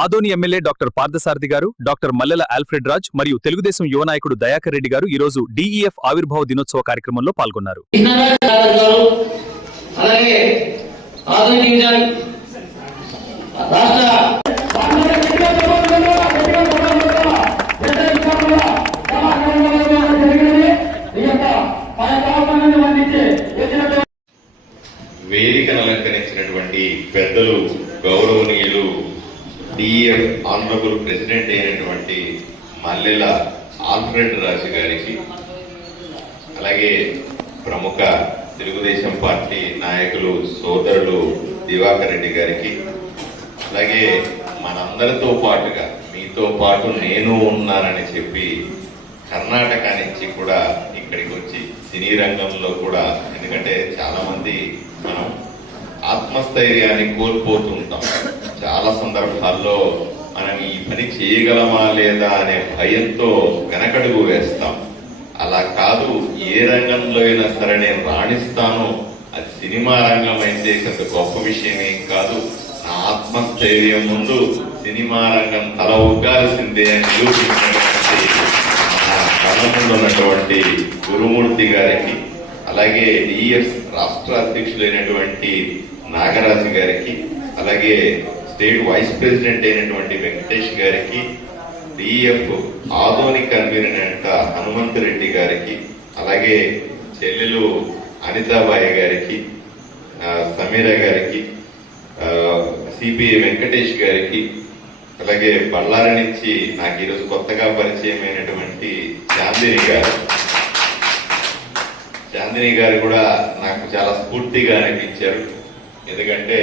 Adoni MLA doctor Parthasarathi గారు, doctor మల్లెల Alfred Raj మరియు తెలుగుదేశం యువ నాయకుడు దయాకర్ రెడ్డి గారు ఈరోజు DEF ఆవిర్భావ దినోత్సవ కార్యక్రమంలో పాల్గొన్నారు. వేదికను అలంకరించినటువంటి పెద్దలు, గౌరవనీయులు DEF ఆనరబుల్ ప్రెసిడెంట్ అయినటువంటి మల్లెల ఆల్ఫ్రెడ్ రాజు గారికి, అలాగే ప్రముఖ తెలుగుదేశం పార్టీ నాయకులు సోదరులు దివాకర్ రెడ్డి గారికి, అలాగే మనందరితో పాటుగా మీతో పాటు నేను ఉన్నానని చెప్పి కర్ణాటక నుంచి కూడా ఇక్కడికి వచ్చి సినీ రంగంలో కూడా, ఎందుకంటే చాలా మంది మనం ఆత్మస్థైర్యాన్ని కోల్పోతుంటాం. చాలా సందర్భాల్లో మనం ఈ పని చేయగలమా లేదా అనే భయంతో వెనకడుగు వేస్తాం. అలా కాదు, ఏ రంగంలో అయినా సరే నేను రాణిస్తాను, అది సినిమా రంగం అయితే కొంత గొప్ప విషయమేం కాదు, నా ఆత్మస్థైర్యం ముందు సినిమా రంగం తల ఉగ్గాల్సిందే అని నిరూపించినటువంటి కళ్ళముందు ఉన్నటువంటి గురుమూర్తి గారికి, అలాగే DEF రాష్ట్ర అధ్యక్షులైనటువంటి నాగరాజు గారికి, అలాగే స్టేట్ వైస్ ప్రెసిడెంట్ అయినటువంటి వెంకటేష్ గారికి, DEF ఆదోని కన్వీనర్ అయిన హనుమంతరెడ్డి గారికి, అలాగే చెల్లెలు అనితాబాయి గారికి, సమీర గారికి, CPA వెంకటేష్ గారికి, అలాగే బళ్ళారి నుంచి నాకు ఈరోజు కొత్తగా పరిచయమైనటువంటి చాందిని గారు కూడా నాకు చాలా స్ఫూర్తిగా అనిపించారు. ఎందుకంటే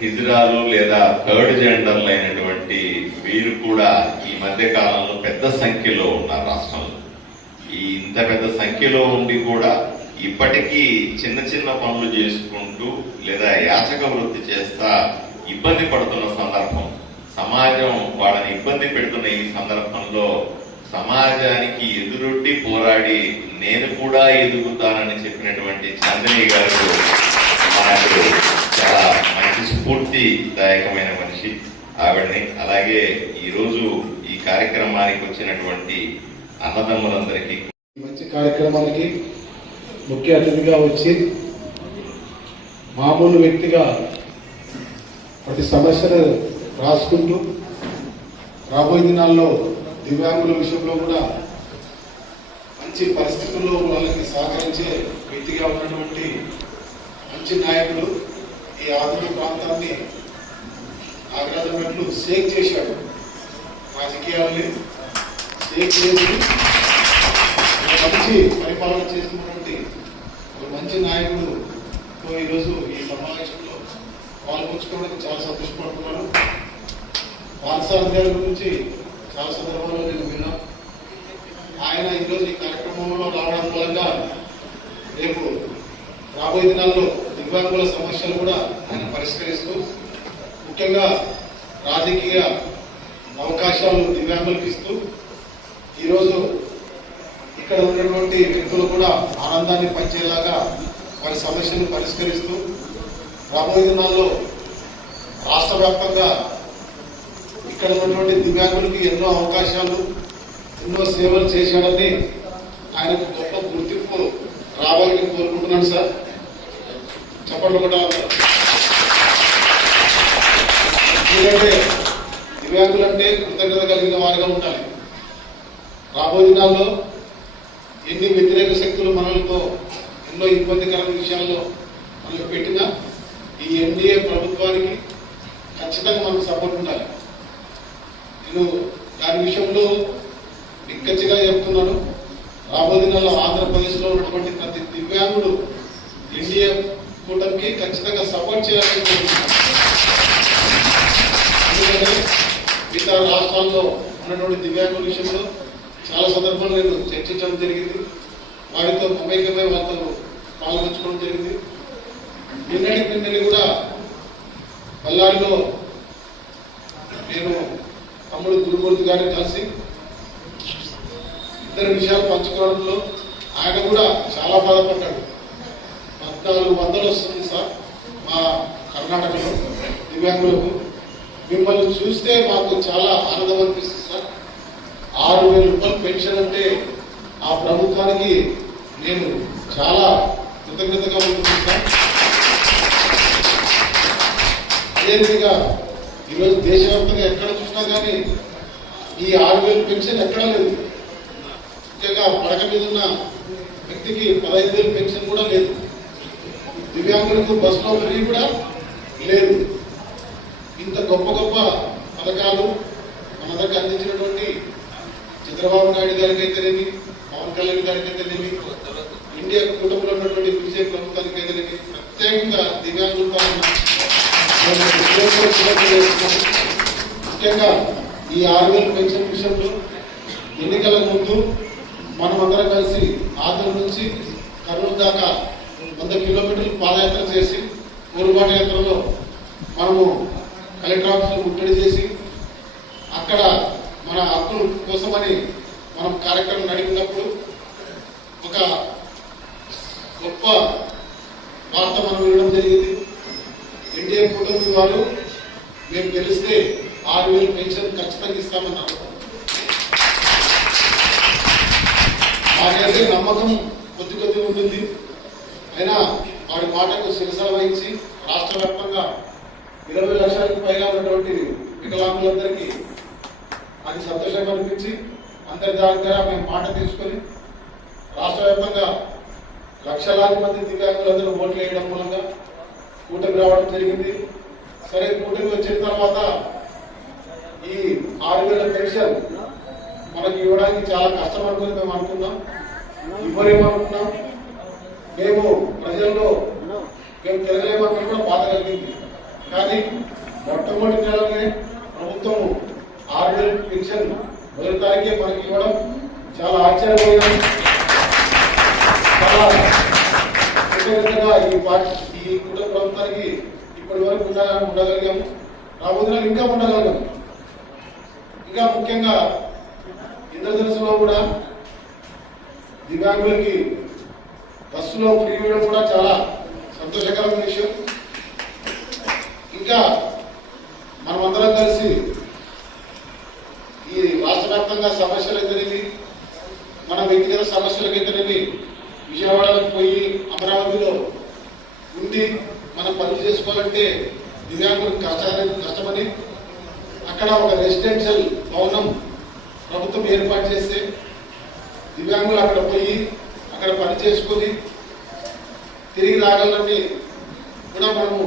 హిజ్రాలు లేదా థర్డ్ జెండర్లు అయినటువంటి వీరు కూడా ఈ మధ్య కాలంలో పెద్ద సంఖ్యలో ఉన్నారు రాష్ట్రంలో. ఇంత పెద్ద సంఖ్యలో ఉండి కూడా ఇప్పటికీ చిన్న చిన్న పనులు చేసుకుంటూ లేదా యాచక వృత్తి చేస్తా ఇబ్బంది పడుతున్న సందర్భం, సమాజం వాళ్ళని ఇబ్బంది పెడుతున్న ఈ సందర్భంలో సమాజానికి ఎదురొడ్డి పోరాడి నేను కూడా ఎదుగుతానని చెప్పినటువంటి చాందిని గారు మనకు చాలా మంచి స్ఫూర్తిదాయకమైన మనిషి ఆవిడని. అలాగే ఈరోజు ఈ కార్యక్రమానికి వచ్చినటువంటి అన్నదమ్ములందరికీ, మంచి కార్యక్రమానికి ముఖ్య అతిథిగా వచ్చి మామూలు వ్యక్తిగా ప్రతి సమస్యను రాసుకుంటూ రాబోయే దినాల్లో దివ్యాంగుల విషయంలో కూడా మంచి పరిస్థితుల్లో వాళ్ళకి సహకరించే వ్యక్తిగా ఉన్నటువంటి మంచి నాయకుడు. ఈ ఆధునిక ప్రాంతాన్ని నాగరాజు షేక్ చేశాడు, రాజకీయాల్ని షేక్ చేసి మంచి పరిపాలన చేస్తున్నటువంటి ఒక మంచి నాయకుడుతో ఈరోజు ఈ సమావేశంలో పాల్గొంచుకోవడానికి చాలా సంతోషపడుతున్నాను. పార్థసారథి గారి గురించి చాలా సందర్భాల్లో నేను విన్నాను. ఆయన ఈరోజు ఈ కార్యక్రమంలో రావడం మూలంగా రేపు రాబోయే దినాల్లో దివ్యాంగుల సమస్యలు కూడా ఆయన పరిష్కరిస్తూ, ముఖ్యంగా రాజకీయ అవకాశాలు దివ్యాంగులకు ఇస్తూ, ఈరోజు ఇక్కడ ఉన్నటువంటి వ్యక్తులు కూడా ఆనందాన్ని పంచేలాగా వారి సమస్యలు పరిష్కరిస్తూ రాబోయే దినాల్లో రాష్ట్ర వ్యాప్తంగా ఇక్కడ ఉన్నటువంటి దివ్యాంగులకి ఎన్నో అవకాశాలు, ఎన్నో సేవలు చేశాడని ఆయనకు గొప్ప గుర్తింపు రావాలని కోరుకుంటున్నాను సార్. చెప్పండి కూడా. ఎందుకంటే దివ్యాంగులంటే కృతజ్ఞత కలిగిన వారిగా ఉండాలి. రాబోయే దినాల్లో ఎన్ని వ్యతిరేక శక్తులు మనలతో ఎన్నో ఇబ్బందికరమైన విషయాల్లో మనకు పెట్టినా ఈ NDA ప్రభుత్వానికి ఖచ్చితంగా మనకు సపోర్ట్ ఉండాలి. నేను దాని విషయంలో నిక్కచ్చిగా చెప్తున్నాను. రాబోయే దినాల్లో ఆంధ్రప్రదేశ్లో ఉన్నటువంటి ప్రతి దివ్యాంగుడు NDA కూటమికి ఖచ్చితంగా సపోర్ట్ చేయాలని కోరుకుంటున్నాను. ఎందుకంటే మిగతా రాష్ట్రాల్లో ఉన్నటువంటి దివ్యాంగుల విషయంలో చాలా సందర్భాలు నేను చర్చించడం జరిగింది, వారితో మమేకమై వాళ్ళతో పాల్గొంచుకోవడం జరిగింది. నిన్నటి కూడా బళ్ళారిలో నేను తమ్ముడు గురుమూర్తి గారిని కలిసి ఇద్దరు విషయాలు పంచుకోవడంలో ఆయన కూడా చాలా బాధపడ్డాడు. 1400 వస్తుంది సార్ మా కర్ణాటకలో దివ్యాంగులకు. మిమ్మల్ని చూస్తే మాకు చాలా ఆనందం అనిపిస్తుంది సార్. 6,000 రూపాయలు పెన్షన్ అంటే ఆ ప్రభుత్వానికి నేను చాలా కృతజ్ఞతగా ఉంటుంది సార్. అదేవిధంగా ఈరోజు దేశవ్యాప్తంగా ఎక్కడ చూసినా కానీ ఈ 6,000 పెన్షన్ ఎక్కడా లేదు. ముఖ్యంగా పడక మీద ఉన్న వ్యక్తికి 15,000 పెన్షన్ కూడా లేదు. దివ్యాంగులకు బస్సులో ఫ్రీ కూడా లేదు. ఇంత గొప్ప గొప్ప పథకాలు మన దగ్గర అందించినటువంటి చంద్రబాబు నాయుడు గారికి అయితేనేమి, పవన్ కళ్యాణ్ గారికి అయితేనేమి, ఇండియా కుటుంబంలో ఉన్నటువంటి బీజేపీ ప్రభుత్వానికి అయితేనేమి, ప్రత్యేకంగా దివ్యాంగుల ముఖ్యంగా ఈ 6,000 పెన్షన్ విషయంలో ఎన్నికల ముందు మనమందరం కలిసి ఆంధ్ర నుంచి కర్నూలు దాకా 100 కిలోమీటర్లు పాదయాత్ర చేసి ఊరుబాటు యాత్రలో మనము కలెక్టర్ ఆఫీసులు ముట్టడి చేసి అక్కడ మన హక్కుల కోసమని మనం కార్యక్రమం నడిపినప్పుడు ఒక గొప్ప వార్త మనం వినడం జరిగింది. ఎన్డీఏ కూటమి వారు మేము గెలిస్తే 6,000 పెన్షన్ ఖచ్చితంగా ఇస్తామన్నారు. మాకైతే నమ్మకం కొద్ది ఉంటుంది. అయినా వారి మాటకు శిరస వహించి రాష్ట్ర వ్యాప్తంగా 20 లక్షలకు పైగా ఉన్నటువంటి వికలాంగులందరికీ అది సంతోషంగా అనిపించి అందరి దగ్గర మేము మాట తీసుకొని రాష్ట్ర వ్యాప్తంగా లక్షలాది మంది దివ్యాంగులందరూ ఓట్లు వేయడం మూలంగా కూటమి రావడం జరిగింది. సరే, కూటమి వచ్చిన తర్వాత ఈ 6,000 పెన్షన్ మనకి ఇవ్వడానికి చాలా కష్టం అనుకుని మేము అనుకున్నాం. ఇవ్వరేమనుకున్నాం. మేము ప్రజల్లో మేము తిరగలేమని కూడా బాధ కలిగింది. కానీ మొట్టమొదటి నెలనే ప్రభుత్వం 6,000 పెన్షన్ మొదటి తారీఖే మనకి ఇవ్వడం చాలా ఆశ్చర్యపోయినాం. చాలా కృతజ్ఞతగా ఈ కుటుంబ ప్రభుత్వానికి ఇప్పటి వరకు ఉండగలిగాము. రాబోతున్న ఇంకా ఉండగలిగాము. ఇంకా ముఖ్యంగా ఇంద్రధనుసులో కూడా దివ్యాంగులకి బస్సులో ఫ్రీ ఇవ్వడం కూడా చాలా సంతోషకరమైన విషయం. ఇంకా మనమందరం కలిసి ఈ రాష్ట్ర వ్యాప్తంగా సమస్యలు అయితేనేమి, మన వ్యక్తిగత సమస్యలకైతేనేమి విజయవాడలకు పోయి అమరావతిలో ఉండి మనం పనులు చేసుకోవాలంటే దివ్యాంగులకు కష్టమని అక్కడ ఒక రెసిడెన్షియల్ భవనం ప్రభుత్వం ఏర్పాటు చేస్తే దివ్యాంగులు అక్కడ పోయి అక్కడ పని చేసుకొని తిరిగి రాగలని కూడా మనము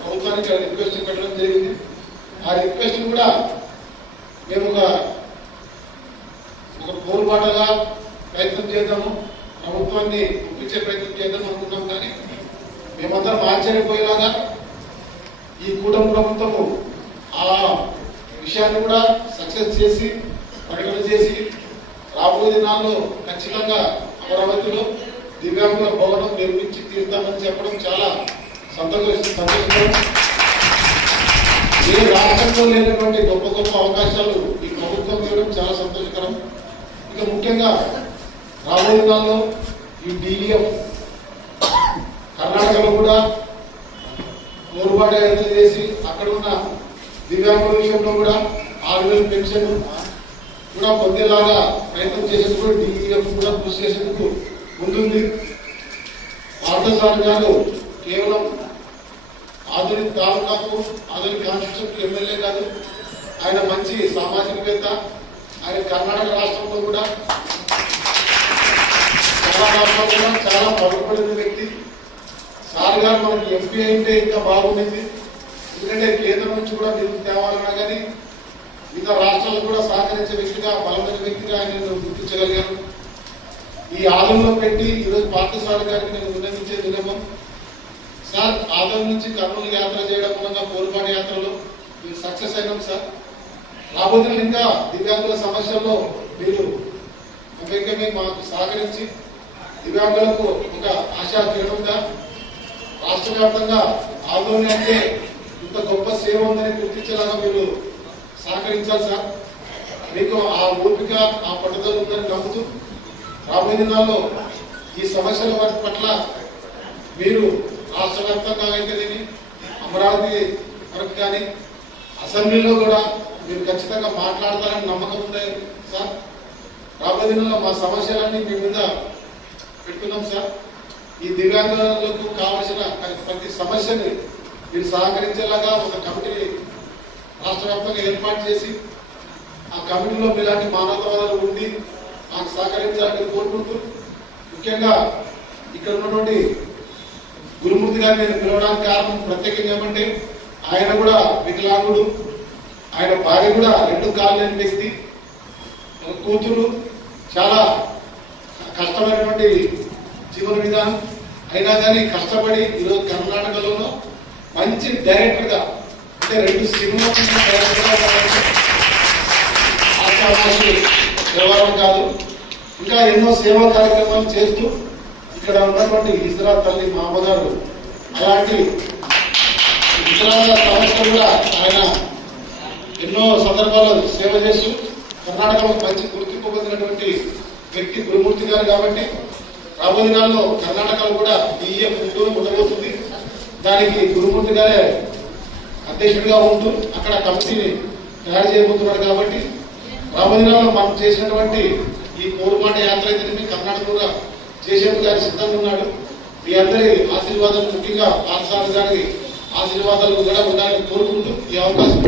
ప్రభుత్వానికి రిక్వెస్ట్ పెట్టడం జరిగింది. ఆ రిక్వెస్ట్ కూడా మేము ఒక పోరుబాటగా ప్రయత్నం చేద్దాము, ప్రభుత్వాన్ని ఒప్పించే ప్రయత్నం చేద్దాం అనుకున్నాం. కానీ మేమందరం ఆశ్చర్యపోయేలాగా ఈ కూటమి ప్రభుత్వము ఆ విషయాన్ని కూడా సక్సెస్ చేసి ప్రకటన చేసి రాబోయే దినాల్లో ఖచ్చితంగా అమరావతిలో దివ్యాంగుల భవనం నిర్మించి తీరుతామని చెప్పడం చాలా సంతోషకరం. ఏ రాష్ట్రంలో లేనటువంటి గొప్ప గొప్ప అవకాశాలు ఈ ప్రభుత్వం ఇవ్వడం చాలా సంతోషకరం. ఇక ముఖ్యంగా రాబోయే దినాల్లో ఈ DEF కర్ణాటకలో కూడా పోరుబాటు చేసి అక్కడ ఉన్న దివ్యాంగుల విషయంలో కూడా 6,000 పెన్షన్ కూడా పొందేలాగా ప్రయత్నం చేసేందుకు DEF కూడా కృషి చేసేందుకు ముందుంది. పార్థసారథి గారు కేవలం ఆధునిక తాలూకాకు ఆధునిక కాన్స్టిట్యూషన్ ఎమ్మెల్యే కాదు, ఆయన మంచి సామాజికవేత్త. ఆయన కర్ణాటక రాష్ట్రంలో కూడా చాలా పలుకుబడిన వ్యక్తి. సార్ గారు మనకి ఎంపీ అయితే ఇంకా బాగుండేది. ఎందుకంటే కేంద్రం నుంచి కూడా నిధులు తేవాలన్నా కానీ మిగతా రాష్ట్రాలు కూడా సహకరించే వ్యక్తిగా, బలమైన వ్యక్తిగా ఆయన గుర్తించగలిగాను. ఈ ఆలయంలో పెట్టి ఈరోజు పార్థసారథి గారికి నేను విన్నవించే విన్నపం, సార్ ఆలయం నుంచి కర్నూలు యాత్ర చేయడం మూలంగా పోరుబాటు యాత్రలో మీరు సక్సెస్ అయినాం సార్. రాబోతున్న ఇంకా దివ్యాంగుల సమస్యల్లో మీరు ముఖ్యంగా మాకు సహకరించి దివ్యాంగులకు ఒక ఆశా కిరణంగా రాష్ట్ర వ్యాప్తంగా ఆందోళన అంటే ఇంత గొప్ప సేవ ఉందని గుర్తించేలాగా మీరు సహకరించాలి సార్. మీకు ఆ ఓపిక, ఆ పట్టుదల ఉందని నమ్ముతూ రాబోయే దినాల్లో ఈ సమస్యల పట్ల మీరు రాష్ట్ర వ్యాప్తంగా అయితేనేమి, అమరావతి వరకు కానీ అసెంబ్లీలో కూడా మీరు ఖచ్చితంగా మాట్లాడతారని నమ్మకం ఉంది సార్. రాబోయే దినంలో మా సమస్యలన్నీ మీ మీద పెట్టుకున్నాం సార్. ఈ దివ్యాంగులకు కావలసిన ప్రతి సమస్యని మీరు సహకరించేలాగా ఒక కమిటీని రాష్ట్ర వ్యాప్తంగా ఏర్పాటు చేసి ఆ కమిటీలో మీలాంటి మానవతావాదాలు ఉండి నాకు సహకరించాలని కోరుకుంటూ, ముఖ్యంగా ఇక్కడ ఉన్నటువంటి గురుమూర్తి గారిని నేను పిలవడానికి కారణం ప్రత్యేకంగా ఏమంటే ఆయన కూడా వికలాంగుడు, ఆయన భార్య కూడా 2 కాళ్ళు లేని వ్యక్తి, ఒక కూతురు, చాలా కష్టమైనటువంటి జీవన విధానం. అయినా కానీ కష్టపడి ఈరోజు కర్ణాటకలో మంచి డైరెక్టర్గా, అంటే 2 సినిమా వ్యవహారం కాదు, ఇంకా ఎన్నో సేవా కార్యక్రమాలు చేస్తూ ఇక్కడ ఉన్నటువంటి ఇజ్రా తల్లి మా అమ్మగారు అలాంటి ఇజ్రా సమస్యలు కూడా ఆయన ఎన్నో సందర్భాల్లో సేవ చేస్తూ కర్ణాటకలో మంచి గుర్తింపు పొందినటువంటి వ్యక్తి గురుమూర్తి గారు. కాబట్టి రాబోయే దినాల్లో కర్ణాటకలో కూడా DEF ఉండబోతుంది. దానికి గురుమూర్తి గారే అధ్యక్షుడిగా ఉంటూ అక్కడ కమిటీని తయారు చేయబోతున్నాడు. కాబట్టి రాబోయే దినాల్లో మనం చేసినటువంటి ఈ పోరుబాట యాత్ర అయితే కర్ణాటక కూడా చేసేందుకు ఆయన సిద్ధంగా ఉన్నాడు. మీ అందరి ఆశీర్వాదాలు, ముఖ్యంగా పాఠశాల గారి ఆశీర్వాదాలు కూడా ఉండాలని కోరుకుంటూ ఈ అవకాశం